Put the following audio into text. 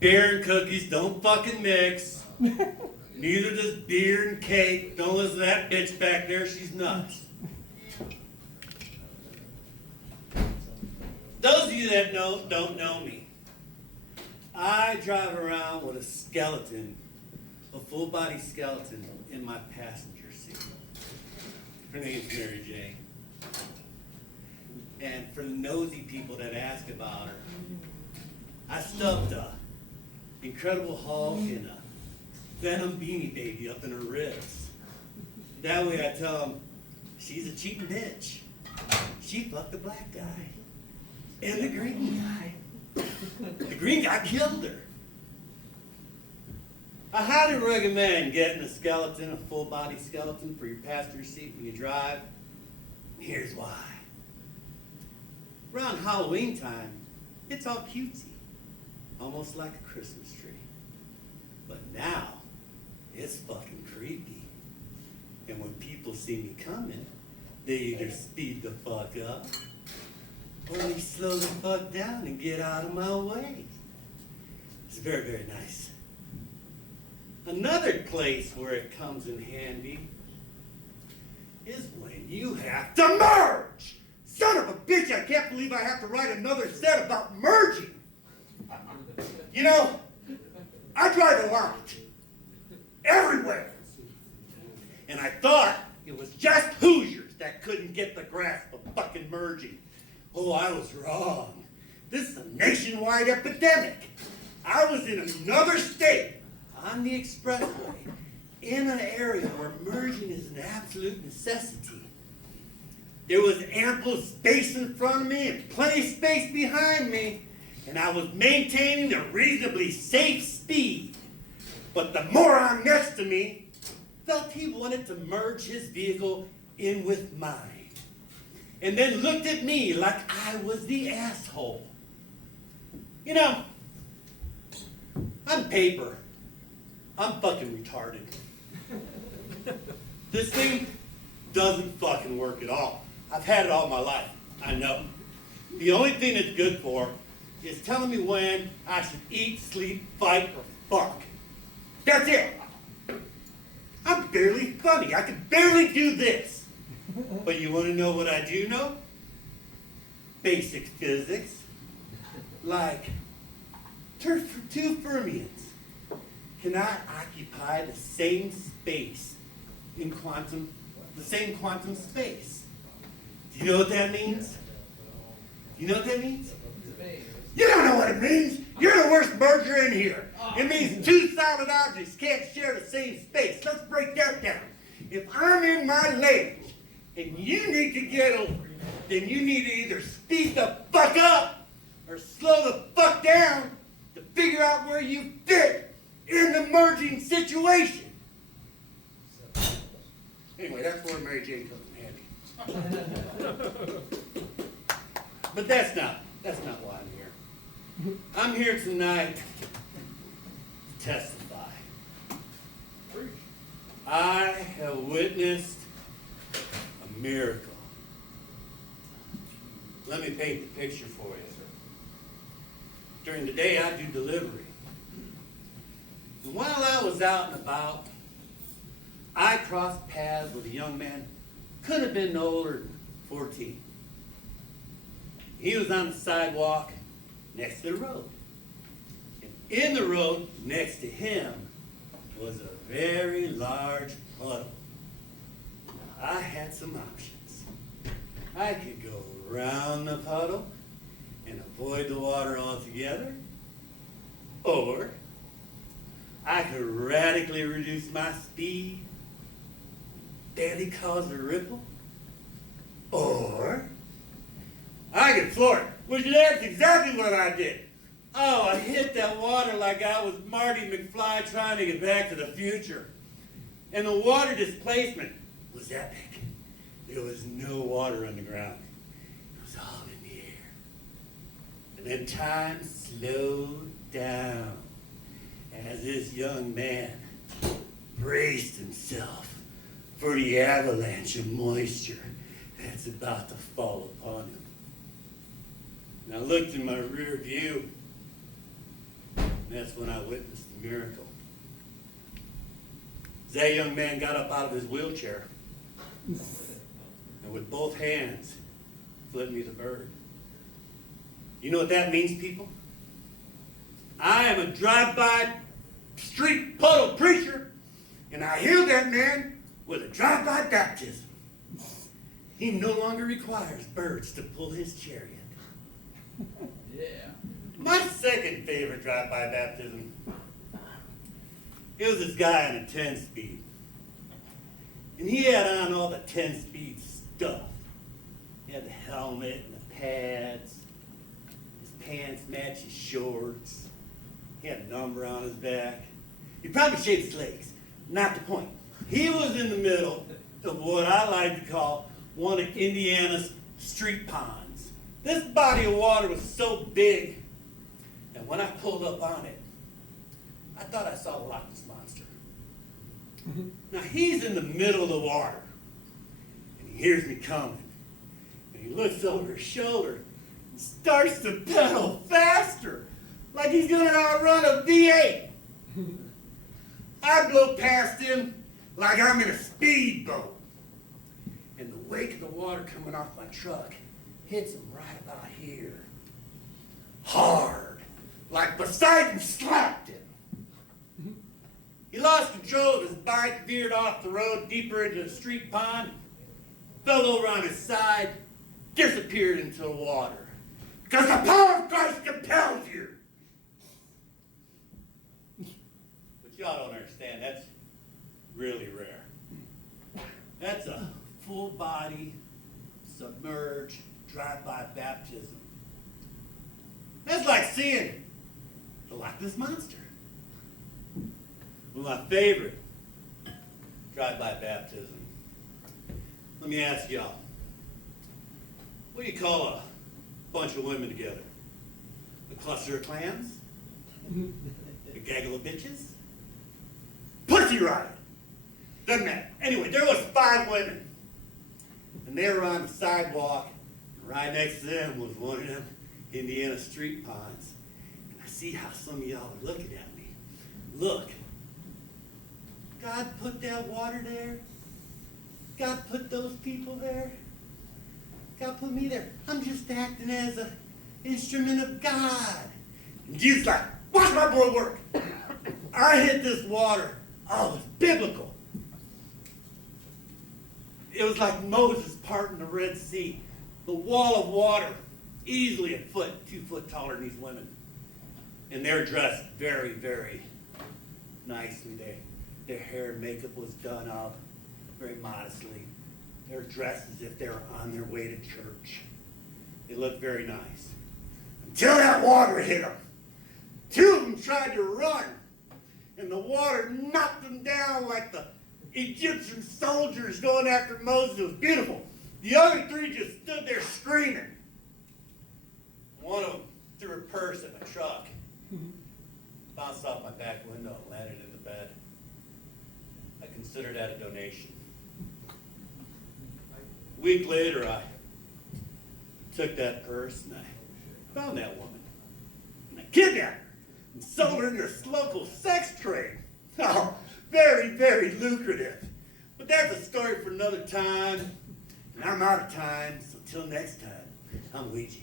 Beer and cookies don't fucking mix. Neither does beer and cake. Don't listen to that bitch back there. She's nuts. Those of you that don't know me, I drive around with a skeleton, a full-body skeleton in my passenger seat. Her name's Mary Jane. And for the nosy people that ask about her, I stuffed a Incredible Hulk and a Venom Beanie Baby up in her ribs. That way I tell them, she's a cheating bitch. She fucked the black guy and the green guy. The green guy killed her. I highly recommend getting a skeleton, a full-body skeleton for your passenger seat when you drive. Here's why. Around Halloween time, it's all cutesy, almost like a Christmas tree. But now, it's fucking creepy. And when people see me coming, they either speed the fuck up, or they slow the fuck down and get out of my way. It's very, very nice. Another place where it comes in handy is when you have to merge. Son of a bitch, I can't believe I have to write another set about merging. You know, I drive a lot. Everywhere. And I thought it was just Hoosiers that couldn't get the grasp of fucking merging. Oh, I was wrong. This is a nationwide epidemic. I was in another state on the expressway in an area where merging is an absolute necessity. There was ample space in front of me and plenty of space behind me, and I was maintaining a reasonably safe speed. But the moron next to me felt he wanted to merge his vehicle in with mine, and then looked at me like I was the asshole. You know, on paper, I'm fucking retarded. This thing doesn't fucking work at all. I've had it all my life. I know. The only thing it's good for is telling me when I should eat, sleep, fight, or fuck. That's it. I'm barely funny. I can barely do this. But you want to know what I do know? Basic physics. Like, two fermions cannot occupy the same space in the same quantum space. Do you know what that means? You know what that means? You don't know what it means. You're the worst merger in here. It means two solid objects can't share the same space. Let's break that down. If I'm in my lane and you need to get over, then you need to either speed the fuck up or slow the fuck down to figure out where you fit in the merging situation. Anyway, that's where Mary Jane comes in handy. But that's not why I'm here. I'm here tonight to testify. I have witnessed a miracle. Let me paint the picture for you. During the day, I do delivery. And while I was out and about, I crossed paths with a young man, could have been no older than 14. He was on the sidewalk next to the road. And in the road next to him was a very large puddle. Now, I had some options. I could go around the puddle and avoid the water altogether, or I could radically reduce my speed, barely cause a ripple, or I could floor it, which that's exactly what I did. Oh, I hit that water like I was Marty McFly trying to get back to the future. And the water displacement was epic. There was no water on the ground. It was all in the air. And then time slowed down as this young man braced himself for the avalanche of moisture that's about to fall upon him. And I looked in my rear view, And that's when I witnessed the miracle. As that young man got up out of his wheelchair and with both hands flipped me the bird. You know what that means, people? I am a drive-by street puddle preacher, and I healed that man with a drive-by baptism. He no longer requires birds to pull his chariot. Yeah. My second favorite drive-by baptism, it was this guy on a 10-speed. And he had on all the 10-speed stuff. He had the helmet and the pads. His pants matched his shorts. He had a number on his back. He probably shaved his legs. Not the point. He was in the middle of what I like to call one of Indiana's street ponds. This body of water was so big that when I pulled up on it, I thought I saw the Loch Ness Monster. Now he's in the middle of the water, and he hears me coming, and he looks over his shoulder and starts to pedal faster, like he's gonna outrun a V8. I blow past him like I'm in a speedboat, and the wake of the water coming off my truck hits him right about here, hard, like Poseidon slapped him. He lost control of his bike, veered off the road deeper into the street pond, fell over on his side, disappeared into the water. Because the power of Christ compels you. But y'all don't understand, that's really rare. That's a full body, submerged, drive-by baptism. That's like seeing the Loch Ness Monster. Well, my favorite drive-by baptism. Let me ask y'all, what do you call a bunch of women together? A cluster of clams? A gaggle of bitches? Pussy riot! Doesn't matter. Anyway, there was 5 women, and they were on the sidewalk, and right next to them was one of them Indiana street ponds. And I see how some of y'all are looking at me. Look. God put that water there. God put those people there. God put me there. I'm just acting as an instrument of God. And Jesus like, watch my boy work. I hit this water. Oh, it's biblical. It was like Moses parting the Red Sea. The wall of water, easily 2 foot taller than these women. And they're dressed very, very nicely. Their hair and makeup was done up very modestly. They're dressed as if they were on their way to church. They looked very nice. Until that water hit them. 2 of them tried to run, and the water knocked them down like the Egyptian soldiers going after Moses. It was beautiful. The other 3 just stood there screaming. One of them threw her purse in a truck, bounced off my back window and landed in the bed. I consider that a donation. A week later, I took that purse and I found that woman. And I kidnapped her and sold her into this local sex trade. Oh, very, very lucrative. But that's a story for another time. And I'm out of time, so till next time, I'm Ouija.